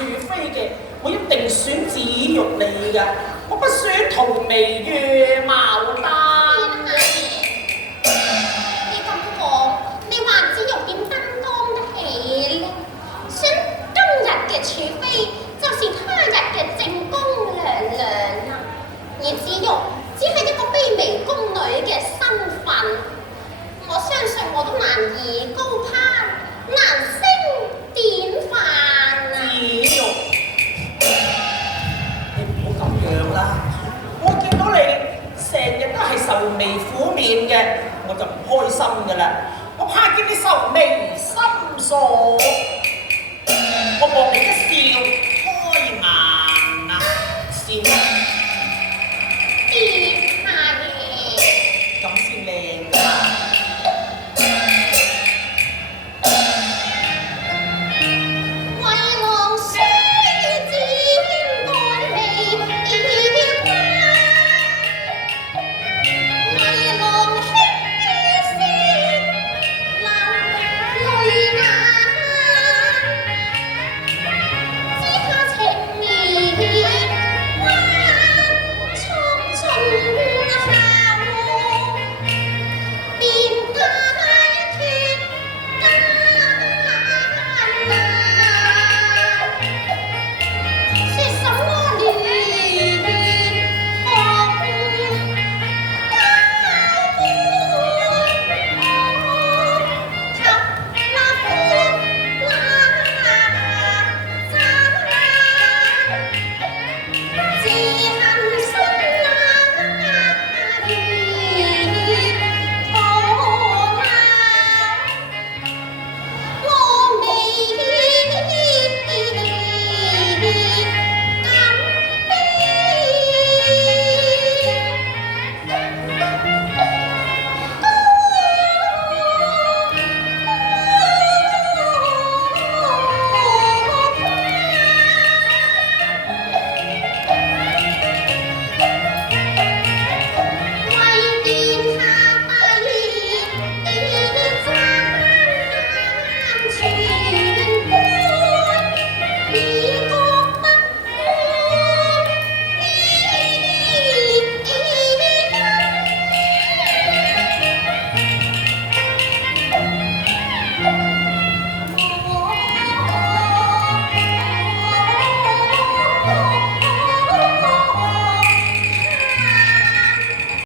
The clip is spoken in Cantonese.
處妃嘅，我一定選紫玉你㗎，我不選荼蘼月牡丹。你咁講，你話紫玉點擔當得起呢？選今日嘅處妃，就是他日嘅正宮娘娘啊！而紫玉只係一個卑微宮女嘅身份，我相信我都難以高攀，難升典範啊！紫玉，你唔好咁樣啦！我見到你成日都係愁眉苦面嘅，我就唔開心㗎啦。我怕見你愁眉深鎖，我望你一笑開顏啊！笑，別下嘢。咁先靚㗎。為郎須剪黛眉結花，為郎輕聲流淚眼，只怕情意花速盡效，便解脱艱難。說什麼戀學交歡，及那歡那